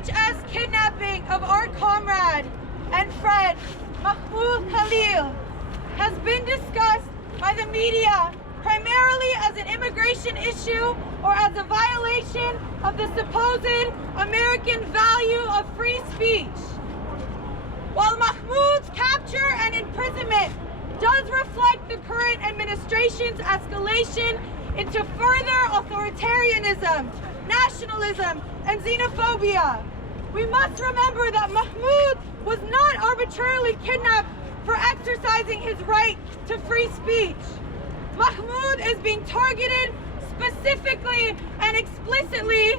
DHS kidnapping of our comrade and friend, Mahmoud Khalil, has been discussed by the media primarily as an immigration issue or as a violation of the supposed American value of free speech. While Mahmoud's capture and imprisonment does reflect the current administration's escalation into further authoritarianism, nationalism, and xenophobia, we must remember that Mahmoud was not arbitrarily kidnapped for exercising his right to free speech. Mahmoud is being targeted specifically and explicitly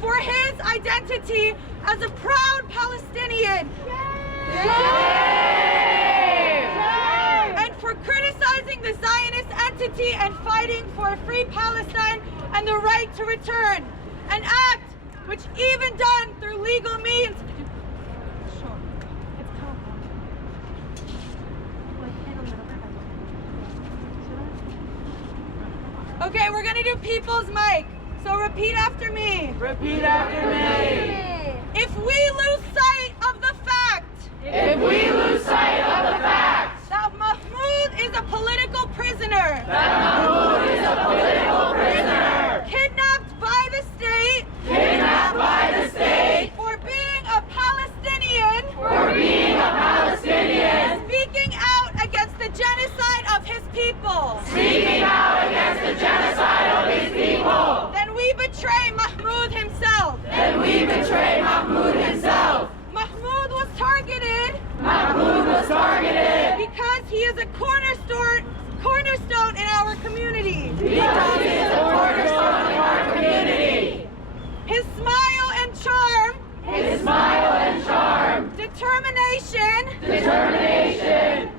for his identity as a proud Palestinian. And for criticizing the Zionist entity and fighting for a free Palestine and the right to return, an act which, even done through legal means, okay, we're gonna do people's mic. So repeat after me. Repeat after me. If we lose sight of the fact, If we lose sight of the fact that Mahmoud is a political prisoner, that Mahmoud is a political prisoner, kidnapped by the state, kidnapped by the state, for being a Palestinian, for being a Palestinian, speaking out against the genocide of his people, speaking out against the genocide of his people, then we betray Mahmoud himself. then we betray Mahmoud himself. Mahmoud was targeted Mahmoud was targeted because he is a cornerstone in our community. because he is a cornerstone of our community. His smile and charm, His smile and charm, determination,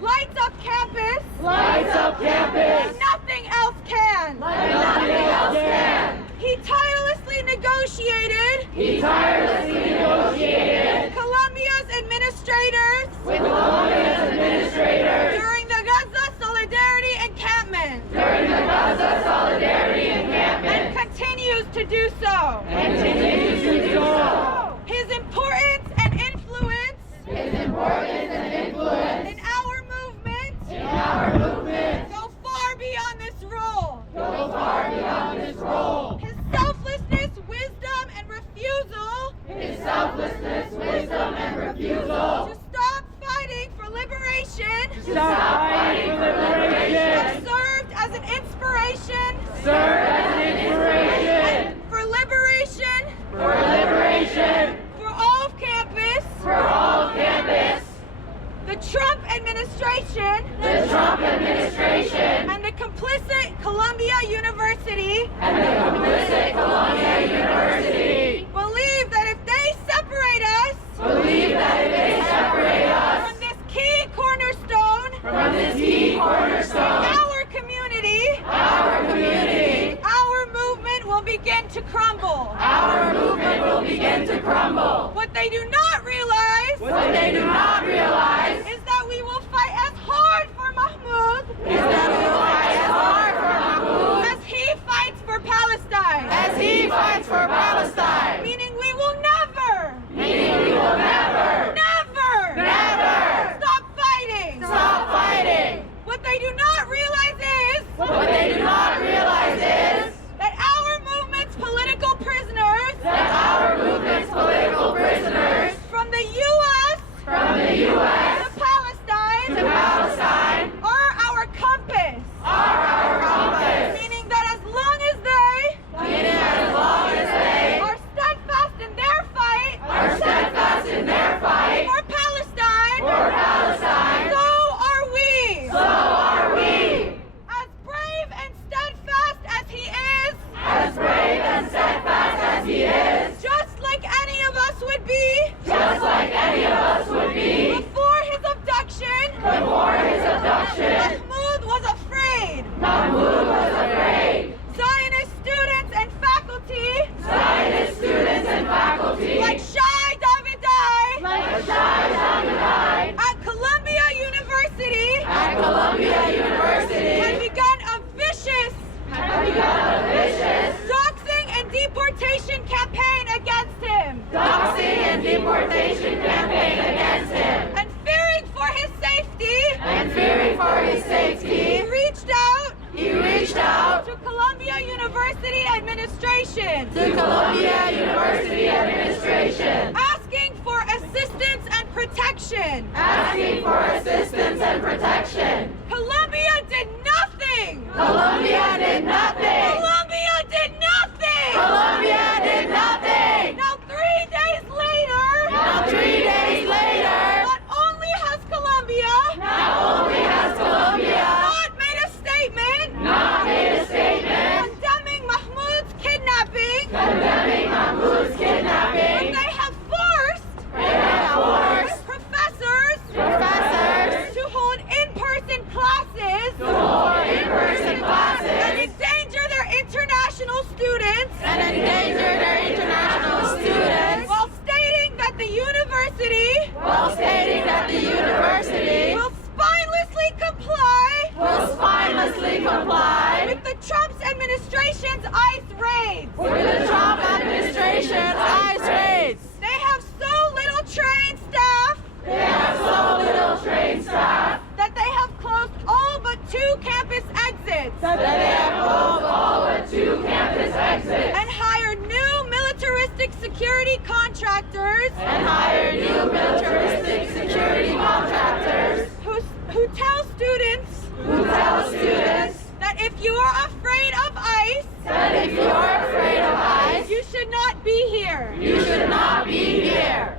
lights up campus lights up campus like nothing else can. like nothing else can. He tirelessly negotiated He tirelessly negotiated with Colombia's administrators with Colombia's administrators during the Gaza Solidarity Encampment during the Gaza Solidarity and Encampment continues to do so. and continues to do so. His importance and influence His importance and influence in our movement in our movement go far beyond this role. go far beyond this role. His selflessness, wisdom, and refusal His selflessness, wisdom, and refusal to stop fighting for liberation stop fighting for liberation have served as an inspiration serve as an inspiration for liberation for liberation for all of campus. for all of campus. The Trump administration The Trump administration and the complicit Columbia University and the complicit Columbia University believe that if they separate us believe that if they separate us from this key cornerstone, from this key cornerstone, our community, our movement will begin to crumble. our movement will begin to crumble. What they do not realize What they do not realize is that we will fight as hard for Mahmoud is that we will fight as hard for Mahmoud as he fights for Palestine. as he fights for Palestine. Meaning we will never, Meaning we will never never stop fighting. stop fighting. What they do not realize is What they do not realize is that our movement's political prisoners that our movement's political prisoners from the U.S. from the U.S. to Palestine to Palestine are our compass. are our compass. Meaning that as long as they Meaning as long as they are steadfast in their fight are steadfast in their fight for Palestine, for Palestine, so are we. so are we. As brave and steadfast administration. To Columbia University administration. Asking for assistance and protection. Asking for assistance and protection. Columbia did nothing. Columbia did nothing. Columbia did nothing. Columbia did nothing. Now 3 days later. Now 3 days later. Not only has Columbia. Not only has Columbia. Not made a statement. Not made a statement. Condemning Mahmoud's kidnapping. Condemning Mahmoud's kidnapping. But they have forced. They have forced. Professors. Professors. To hold in-person classes. To hold in-person classes. And endanger their international students. And endanger their international students. While stating that the university. While stating that the university. Will spinelessly comply. Will spinelessly comply. With the Trump administration's ICE raids. With the Trump administration's ICE raids. They have so little trained staff. They have so little trained staff. That they have closed all but 2 campus exits. That they have closed all but 2 campus exits. And hired new militaristic security contractors. And hired new militaristic security contractors. Who tell students. Who tell students. That if you are afraid of ICE. That if you are afraid of ICE. You should not be here. You should not be here.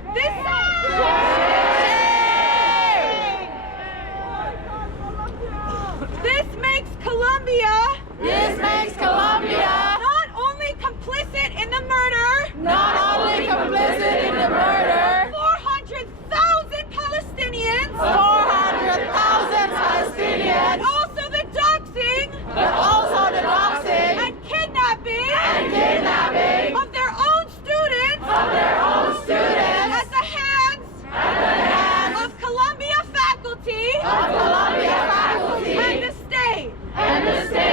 This makes Columbia. This makes Columbia. Not only complicit in the murder. Not only complicit in the murder. 400,000 Palestinians. 400,000 Palestinians. But also the doxing. But also the doxing. And kidnapping. And kidnapping. Of their own students. Of their own students. At the hands. At the hands. Of Columbia faculty. Of Columbia faculty. And the state. And the state.